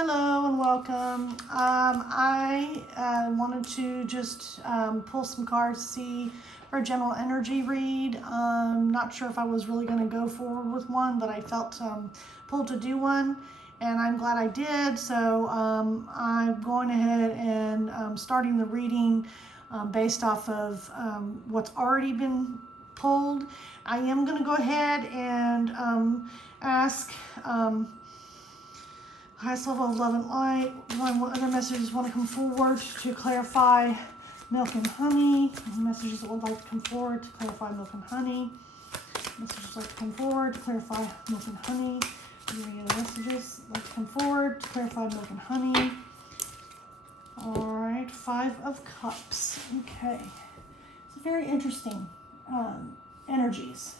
Hello and welcome. I wanted to just pull some cards to see for a general energy read. Not sure if I was really going to go forward with one, but I felt pulled to do one, and I'm glad I did. So I'm going ahead and starting the reading based off of what's already been pulled. I am going to go ahead and ask highest level of love and light. What other messages want to come forward to clarify milk and honey? Messages that would like to come forward to clarify milk and honey. Messages like to come forward to clarify milk and honey. Any other messages like to come forward to clarify milk and honey? All right, 5 of Cups. Okay, it's very interesting energies.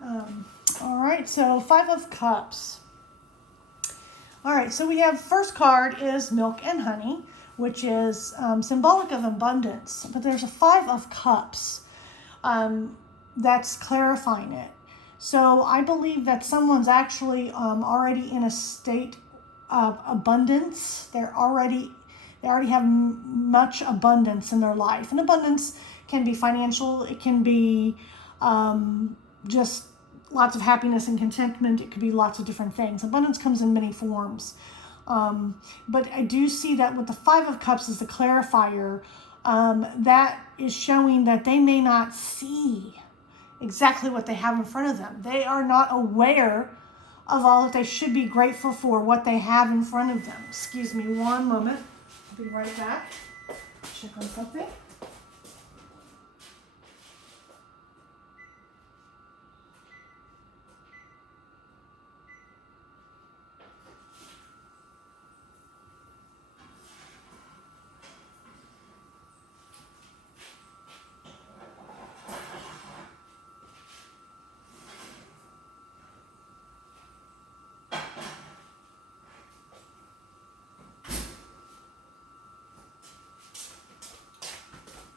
All right, so 5 of Cups. All right, so we have first card is milk and honey, which is symbolic of abundance, but there's a 5 of Cups that's clarifying it. So I believe that someone's actually already in a state of abundance. They already have much abundance in their life, and abundance can be financial. It can be just lots of happiness and contentment. It could be lots of different things. Abundance comes in many forms. But I do see that with the 5 of Cups as the clarifier, that is showing that they may not see exactly what they have in front of them. They are not aware of all that they should be grateful for, what they have in front of them. Excuse me one moment. I'll be right back. Check on something.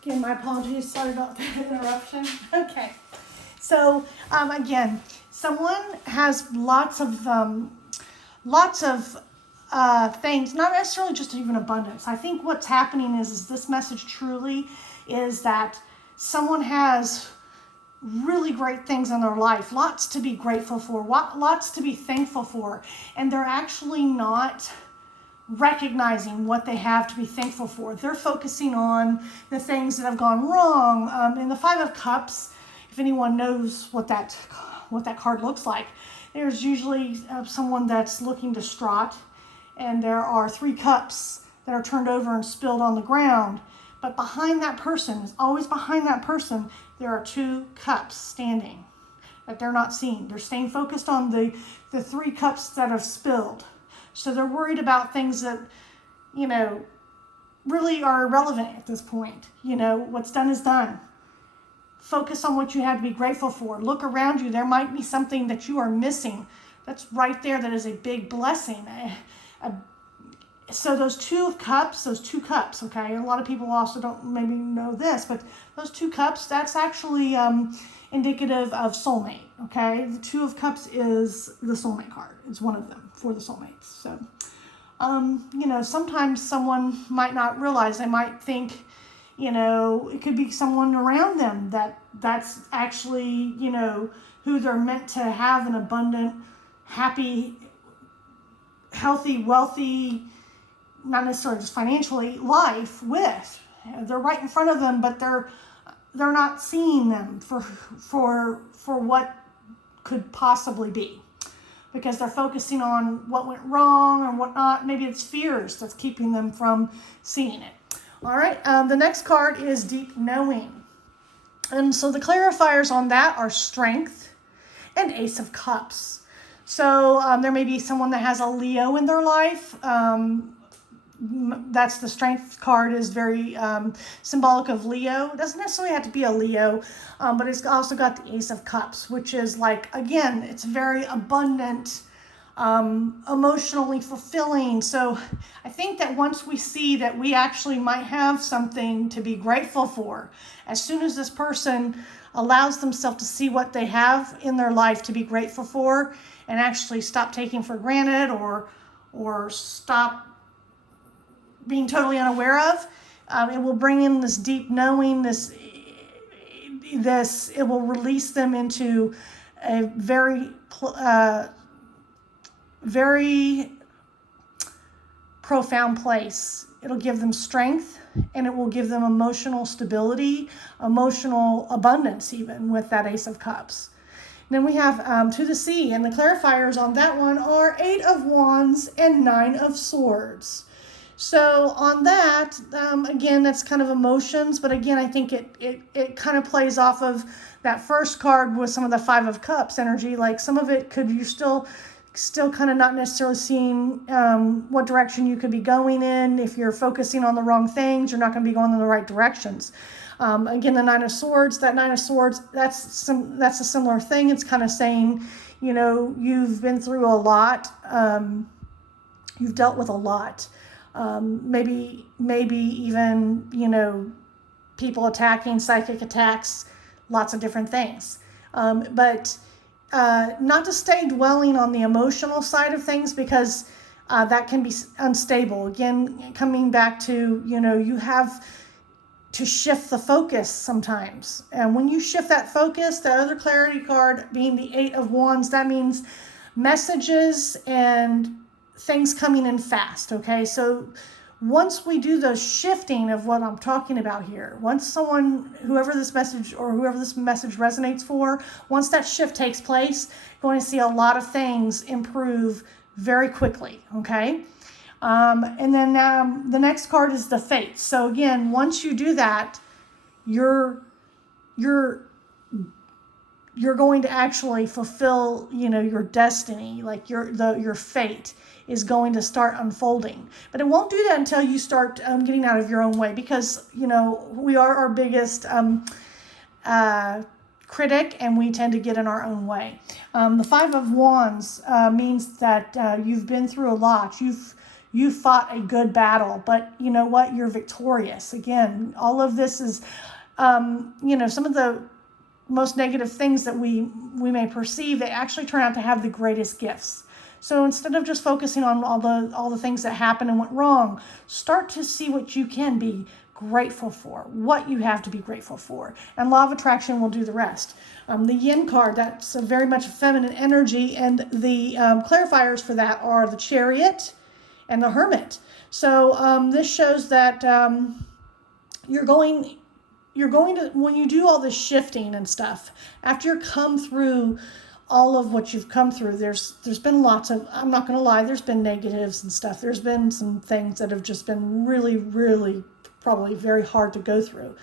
Again, my apologies. Sorry about the interruption. Okay. So, again, someone has lots of things, not necessarily just even abundance. I think what's happening is this message truly is that someone has really great things in their life, lots to be grateful for, lots to be thankful for, and they're actually not recognizing what they have to be thankful for. They're focusing on the things that have gone wrong. In the 5 of Cups, if anyone knows what that card looks like, there's usually someone that's looking distraught, and there are 3 cups that are turned over and spilled on the ground. But behind that person, always behind that person, there are 2 cups standing that they're not seeing. They're staying focused on the 3 cups that have spilled. So they're worried about things that, really are irrelevant at this point. What's done is done. Focus on what you have to be grateful for. Look around you. There might be something that you are missing. That's right there. That is a big blessing. So those 2 cups, okay? A lot of people also don't maybe know this, but those 2 cups, that's actually indicative of soulmate, okay? The 2 of Cups is the soulmate card. It's one of them for the soulmates. So, sometimes someone might not realize. They might think, it could be someone around them that's actually, who they're meant to have an abundant, happy, healthy, wealthy, not necessarily just financially, life with. They're right in front of them, but they're not seeing them for what could possibly be, because they're focusing on what went wrong or whatnot. Maybe it's fears that's keeping them from seeing it. All right, the next card is Deep Knowing. And so the clarifiers on that are Strength and Ace of Cups. So there may be someone that has a Leo in their life. That's the Strength card is very symbolic of Leo. It doesn't necessarily have to be a Leo, but it's also got the Ace of Cups, which is like, again, it's very abundant, emotionally fulfilling. So I think that once we see that we actually might have something to be grateful for, as soon as this person allows themselves to see what they have in their life to be grateful for and actually stop taking for granted or or stop being totally unaware of. It will bring in this deep knowing, it will release them into a very profound place. It'll give them strength, and it will give them emotional stability, emotional abundance, even with that Ace of Cups. Then we have To the Sea, and the clarifiers on that one are 8 of Wands and 9 of Swords. So on that, again, that's kind of emotions, but again, I think it kind of plays off of that first card with some of the 5 of Cups energy. Like some of it you're still kind of not necessarily seeing what direction you could be going in. If you're focusing on the wrong things, you're not going to be going in the right directions. Again, the 9 of Swords, that's a similar thing. It's kind of saying, you've been through a lot. You've dealt with a lot. Maybe even, people attacking, psychic attacks, lots of different things. But not to stay dwelling on the emotional side of things, because that can be unstable. Again, coming back to, you have to shift the focus sometimes. And when you shift that focus, the other clarity card being the 8 of Wands, that means messages and things coming in fast, okay? So once we do the shifting of what I'm talking about here, whoever this message resonates for, once that shift takes place, you're going to see a lot of things improve very quickly, okay? And then the next card is the Fates. So again, once you do that, you're going to actually fulfill, your destiny, like your fate is going to start unfolding. But it won't do that until you start getting out of your own way, because, we are our biggest critic, and we tend to get in our own way. The 5 of Wands means that you've been through a lot. You've fought a good battle, but you know what? You're victorious. Again, all of this is, some of the most negative things that we may perceive, they actually turn out to have the greatest gifts. So instead of just focusing on all the things that happened and went wrong, start to see what you can be grateful for, what you have to be grateful for. And Law of Attraction will do the rest. The Yin card, that's a very much feminine energy, and the clarifiers for that are the Chariot and the Hermit. So this shows that you're going to, when you do all this shifting and stuff, after you come through all of what you've come through, there's been lots of, I'm not going to lie, there's been negatives and stuff. There's been some things that have just been really, really probably very hard to go through.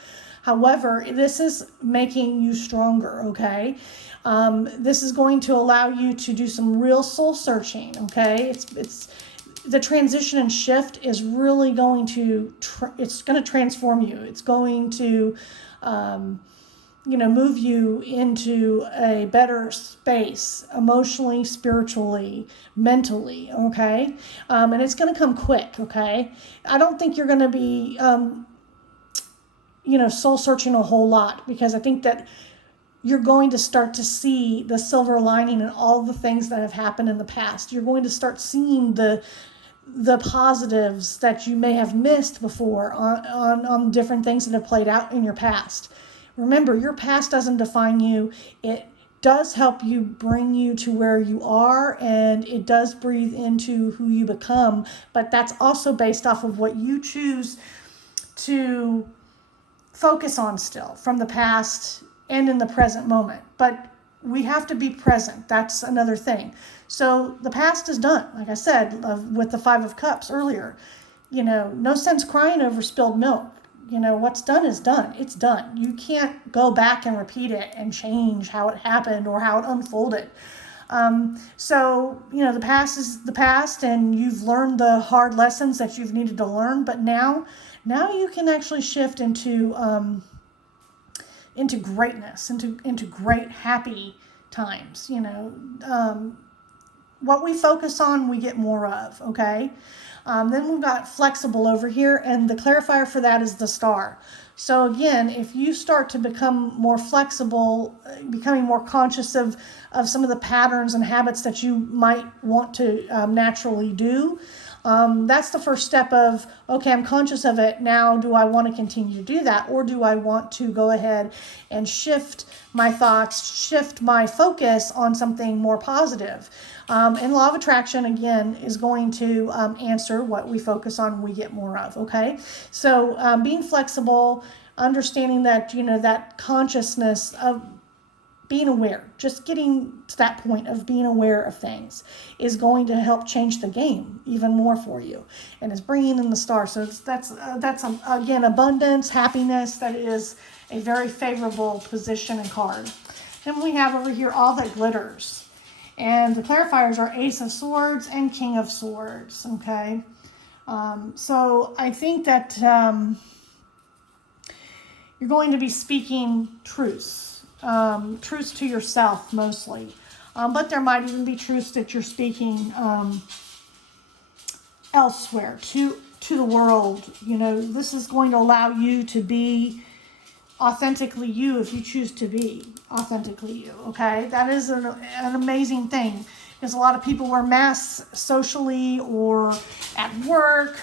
However, this is making you stronger, okay? This is going to allow you to do some real soul searching, okay? It's the transition and shift is really going to, it's going to transform you. It's going to, move you into a better space, emotionally, spiritually, mentally, okay? And it's going to come quick, okay? I don't think you're going to be, soul searching a whole lot, because I think that you're going to start to see the silver lining in all the things that have happened in the past. You're going to start seeing the positives that you may have missed before on different things that have played out in your past. Remember, your past doesn't define you. It does help you bring you to where you are, and it does breathe into who you become, but that's also based off of what you choose to focus on still from the past and in the present moment. But we have to be present. That's another thing. So the past is done. Like I said, with the 5 of Cups earlier, no sense crying over spilled milk. What's done is done. It's done. You can't go back and repeat it and change how it happened or how it unfolded. So the past is the past, and you've learned the hard lessons that you've needed to learn. But now you can actually shift into greatness, into great, happy times. What we focus on, we get more of, okay? Then we've got flexible over here, and the clarifier for that is the Star. So again, if you start to become more flexible, becoming more conscious of some of the patterns and habits that you might want to naturally do, that's the first step of, okay, I'm conscious of it. Now, do I want to continue to do that? Or do I want to go ahead and shift my thoughts, shift my focus on something more positive? And law of attraction, again, is going to answer what we focus on, we get more of, okay? So being flexible, understanding that, that consciousness of being aware, just getting to that point of being aware of things is going to help change the game even more for you. And it's bringing in the stars. So that's again, abundance, happiness. That is a very favorable position and card. Then we have over here all that glitters. And the clarifiers are Ace of Swords and King of Swords, okay? So I think that you're going to be speaking truths to yourself mostly. But there might even be truths that you're speaking elsewhere to the world. This is going to allow you to be authentically you if you choose to be authentically you, okay? That is an amazing thing, because a lot of people wear masks socially or at work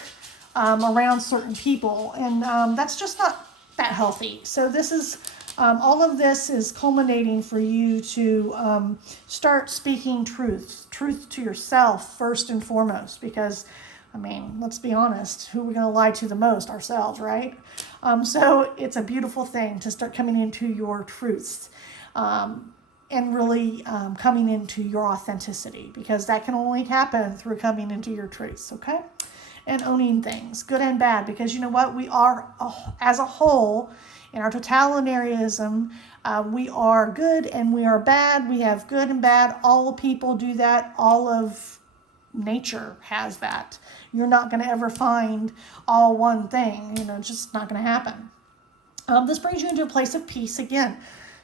around certain people, and that's just not that healthy. So this is all of this is culminating for you to start speaking truth to yourself first and foremost, because let's be honest, who are we going to lie to the most? Ourselves, right? So it's a beautiful thing to start coming into your truths and really coming into your authenticity, because that can only happen through coming into your truths, okay? And owning things, good and bad, because you know what? We are, as a whole, in our totalitarianism, we are good and we are bad. We have good and bad. All people do that. All of nature has that. You're not going to ever find all one thing. It's just not going to happen. This brings you into a place of peace again.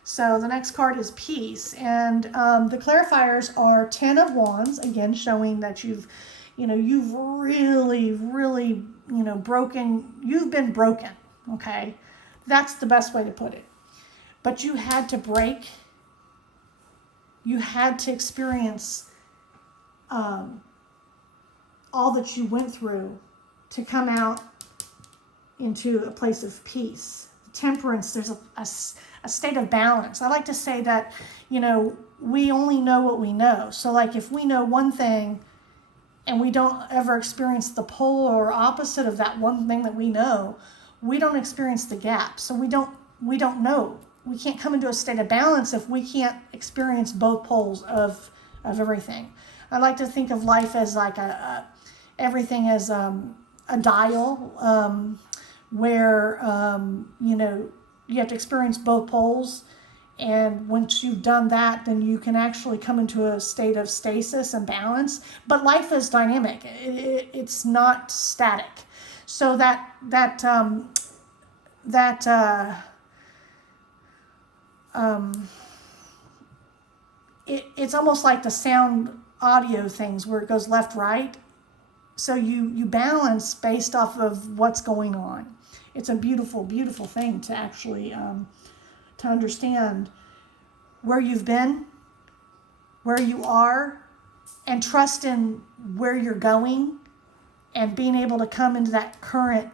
So the next card is peace. And the clarifiers are 10 of Wands, again, showing that you've really, really, you've been broken, okay? That's the best way to put it. But you had to break. You had to experience all that you went through to come out into a place of peace. Temperance, there's a state of balance. I like to say that, we only know what we know. So like if we know one thing and we don't ever experience the polar or opposite of that one thing that we know, we don't experience the gap. So we don't know. We can't come into a state of balance if we can't experience both poles of everything. I like to think of life as like everything as a dial where you have to experience both poles, and once you've done that, then you can actually come into a state of stasis and balance. But life is dynamic; it's not static. So it's almost like the sound audio things where it goes left, right. So you balance based off of what's going on. It's a beautiful, beautiful thing to actually to understand where you've been, where you are, and trust in where you're going, and being able to come into that current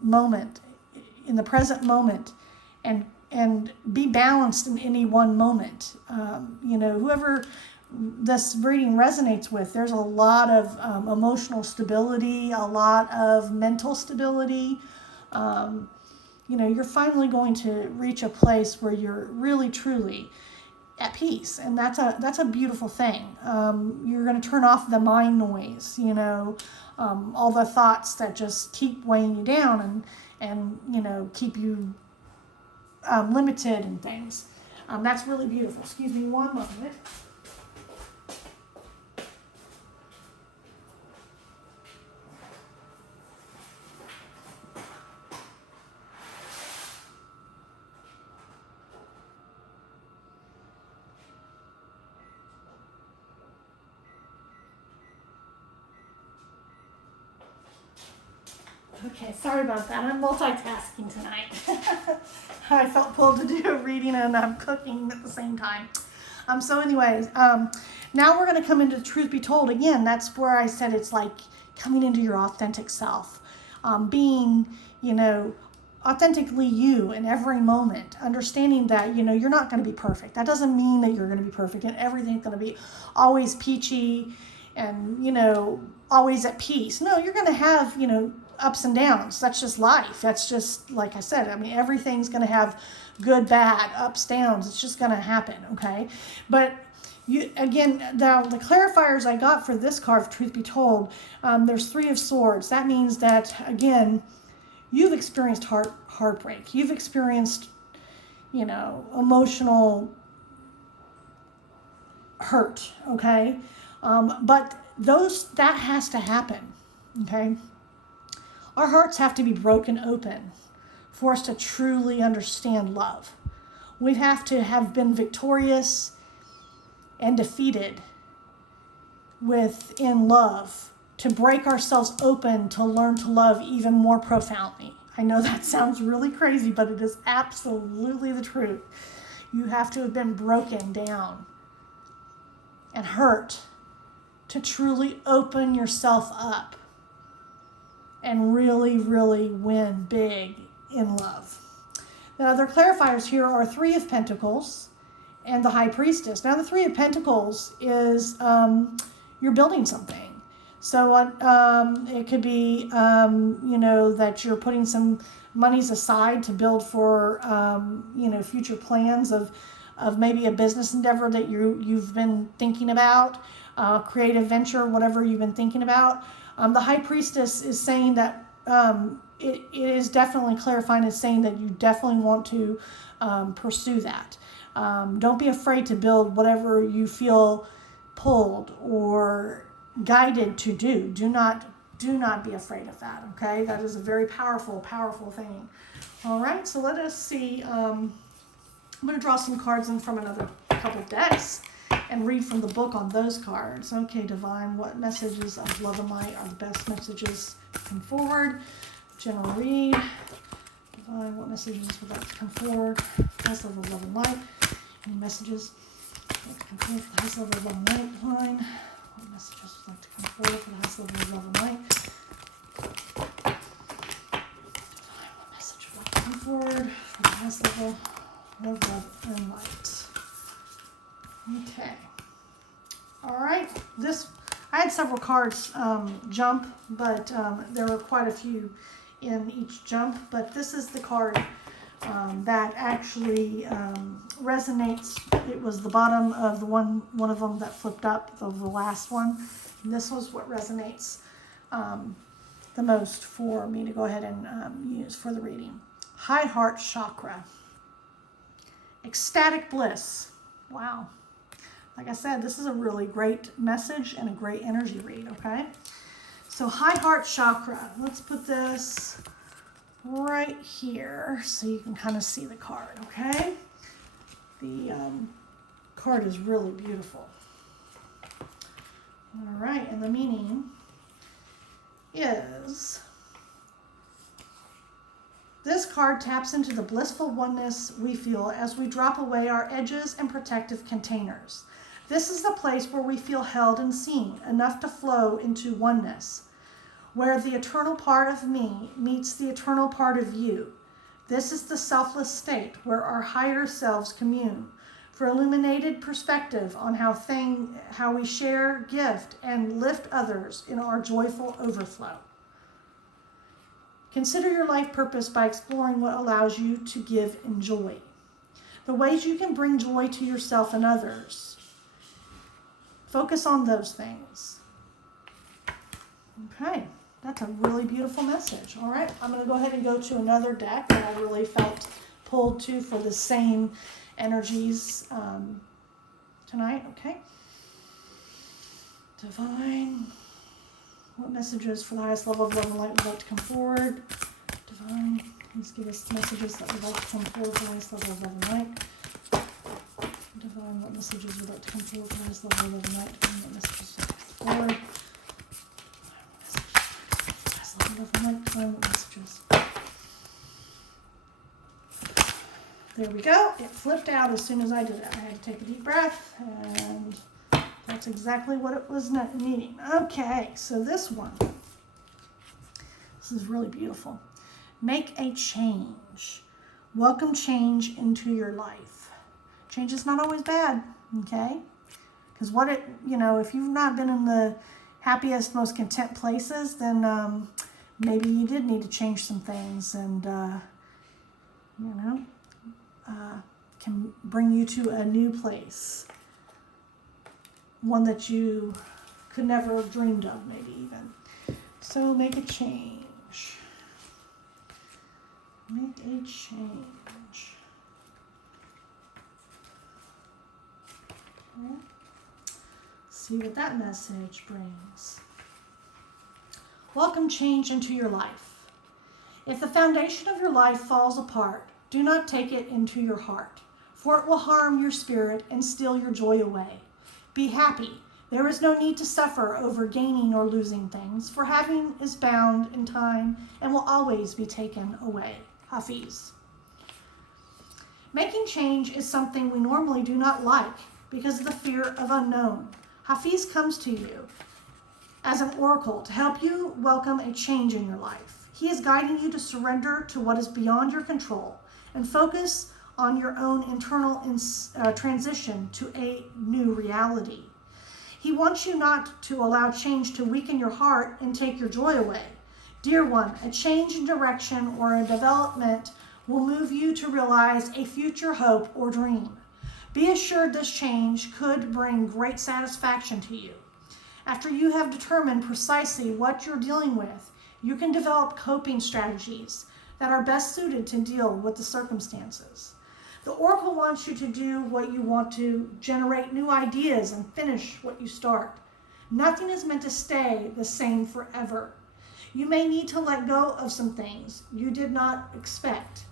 moment, in the present moment, and be balanced in any one moment. Whoever this reading resonates with, there's a lot of emotional stability, a lot of mental stability. You're finally going to reach a place where you're really, truly at peace, and that's a beautiful thing. You're going to turn off the mind noise, all the thoughts that just keep weighing you down and keep you limited and things. That's really beautiful. Excuse me one moment. Okay, sorry about that. I'm multitasking tonight. I felt pulled to do a reading and I'm cooking at the same time. So anyways, now we're going to come into Truth Be Told. Again, that's where I said it's like coming into your authentic self. Being, authentically you in every moment. Understanding that, you're not going to be perfect. That doesn't mean that you're going to be perfect and everything's going to be always peachy and, always at peace. No, you're going to have, ups and downs. That's just life. That's just, like I said, everything's going to have good, bad, ups, downs. It's just going to happen, okay? But the clarifiers I got for this card, Truth Be Told, there's 3 of Swords. That means that, again, you've experienced heartbreak. You've experienced, emotional hurt, okay? But that has to happen, okay? Our hearts have to be broken open for us to truly understand love. We have to have been victorious and defeated within love to break ourselves open to learn to love even more profoundly. I know that sounds really crazy, but it is absolutely the truth. You have to have been broken down and hurt to truly open yourself up and really, really win big in love. The other clarifiers here are 3 of Pentacles and the High Priestess. Now, the 3 of Pentacles is you're building something. So it could be, that you're putting some monies aside to build for, future plans of maybe a business endeavor that you've been thinking about, creative venture, whatever you've been thinking about. The High Priestess is saying that it is definitely clarifying. It's saying that you definitely want to pursue that. Don't be afraid to build whatever you feel pulled or guided to do. Do not be afraid of that, okay? That is a very powerful, powerful thing. All right, so let us see. I'm going to draw some cards in from another couple decks and read from the book on those cards. Okay, Divine, what messages of love and light are the best messages to come forward? General read. Divine, what messages would like to come forward? Highest level of love and light. Any messages would like to come forward for the highest level of love and light? Divine, what messages would like to come forward for the highest level of love and light? Divine, what message would like to come forward for the highest level of love and light? Okay. All right. I had several cards jump, but there were quite a few in each jump. But this is the card that actually resonates. It was the bottom of the one of them that flipped up, the last one. And this was what resonates the most for me to go ahead and use for the reading. High Heart Chakra. Ecstatic bliss. Wow. Like I said, this is a really great message and a great energy read, okay? So High Heart Chakra. Let's put this right here so you can kind of see the card, okay? The card is really beautiful. All right, and the meaning is... This card taps into the blissful oneness we feel as we drop away our edges and protective containers. This is the place where we feel held and seen, enough to flow into oneness, where the eternal part of me meets the eternal part of you. This is the selfless state where our higher selves commune for illuminated perspective on how we share, gift, and lift others in our joyful overflow. Consider your life purpose by exploring what allows you to give and joy. The ways you can bring joy to yourself and others. Focus on those things. Okay, that's a really beautiful message. All right, I'm going to go ahead and go to another deck that I really felt pulled to for the same energies tonight. Okay. Divine. What messages for the highest level of love and light would like to come forward? Divine, please give us messages that would like to come forward for the highest level of love and light. Divine, what messages would like to come forward for the highest level of love and light? Divine, what messages would like to come forward? Divine, what messages would like to come forward for the highest level of love and light? Divine, what there we go. It flipped out as soon as I did it. I had to take a deep breath, and that's exactly what it was needing. Okay, so this one. This is really beautiful. Make a change. Welcome change into your life. Change is not always bad, okay? Because if you've not been in the happiest, most content places, then maybe you did need to change some things, and can bring you to a new place, one that you could never have dreamed of, maybe even. So make a change. Make a change. Okay. See what that message brings. Welcome change into your life. If the foundation of your life falls apart, do not take it into your heart, for it will harm your spirit and steal your joy away. Be happy. There is no need to suffer over gaining or losing things, for having is bound in time and will always be taken away. Hafiz. Making change is something we normally do not like because of the fear of unknown. Hafiz comes to you as an oracle to help you welcome a change in your life. He is guiding you to surrender to what is beyond your control and focus on your own internal transition to a new reality. He wants you not to allow change to weaken your heart and take your joy away. Dear one, a change in direction or a development will move you to realize a future hope or dream. Be assured this change could bring great satisfaction to you. After you have determined precisely what you're dealing with, you can develop coping strategies that are best suited to deal with the circumstances. The oracle wants you to do what you want to, generate new ideas, and finish what you start. Nothing is meant to stay the same forever. You may need to let go of some things you did not expect.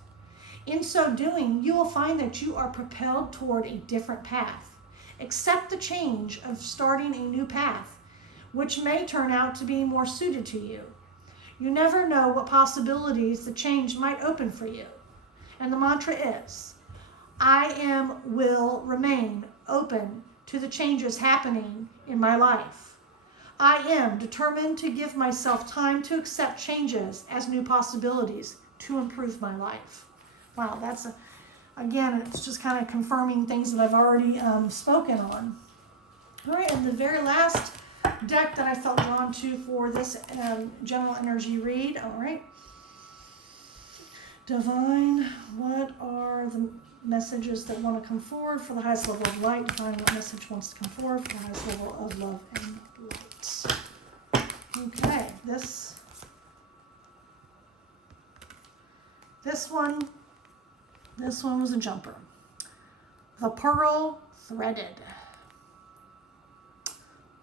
In so doing, you will find that you are propelled toward a different path. Accept the change of starting a new path, which may turn out to be more suited to you. You never know what possibilities the change might open for you. And the mantra is, I will remain open to the changes happening in my life. I am determined to give myself time to accept changes as new possibilities to improve my life. Wow, again, it's just kind of confirming things that I've already spoken on. All right, and the very last deck that I felt drawn to for this general energy read. All right. Divine, what are the messages that want to come forward for the highest level of light? Divine, what message wants to come forward for the highest level of love and light? Okay, this one was a jumper. The Pearl Threaded.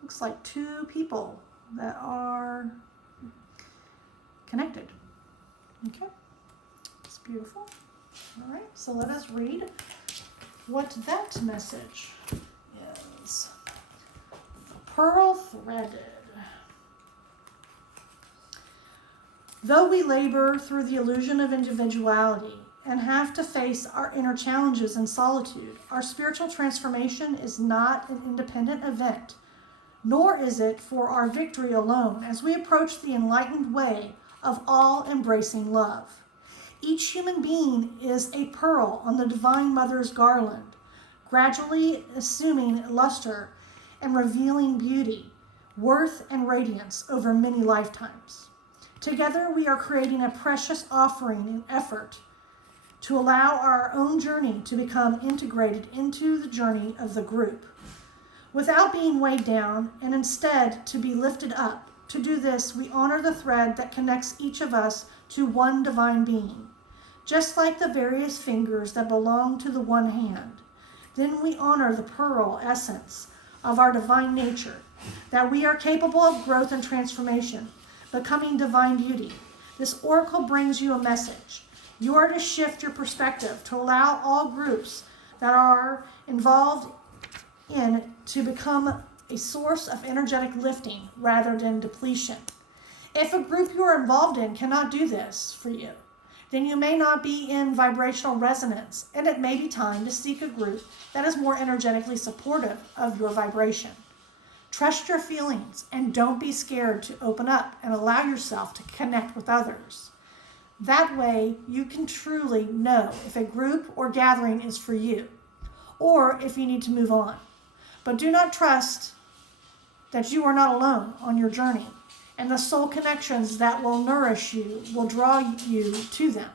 Looks like two people that are connected. Okay, it's beautiful. All right, so let us read what that message is. The Pearl Threaded. Though we labor through the illusion of individuality and have to face our inner challenges in solitude, our spiritual transformation is not an independent event, nor is it for our victory alone as we approach the enlightened way of all-embracing love. Each human being is a pearl on the Divine Mother's garland, gradually assuming luster and revealing beauty, worth, and radiance over many lifetimes. Together, we are creating a precious offering in effort to allow our own journey to become integrated into the journey of the group, without being weighed down, and instead to be lifted up. To do this, we honor the thread that connects each of us to one divine being, just like the various fingers that belong to the one hand. Then we honor the pearl essence of our divine nature, that we are capable of growth and transformation, becoming divine beauty. This oracle brings you a message. You are to shift your perspective to allow all groups that are involved in to become a source of energetic lifting rather than depletion. If a group you are involved in cannot do this for you, then you may not be in vibrational resonance, and it may be time to seek a group that is more energetically supportive of your vibration. Trust your feelings and don't be scared to open up and allow yourself to connect with others. That way, you can truly know if a group or gathering is for you, or if you need to move on. But do not trust that you are not alone on your journey, and the soul connections that will nourish you will draw you to them,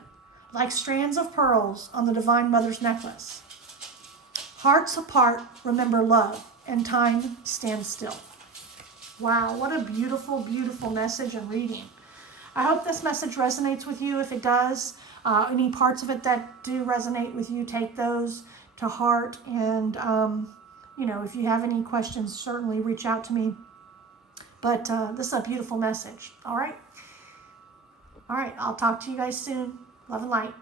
like strands of pearls on the Divine Mother's necklace. Hearts apart, remember love, and time stands still. Wow, what a beautiful, beautiful message and reading. I hope this message resonates with you. If it does, any parts of it that do resonate with you, take those to heart. And, if you have any questions, certainly reach out to me. But this is a beautiful message. All right. All right. I'll talk to you guys soon. Love and light.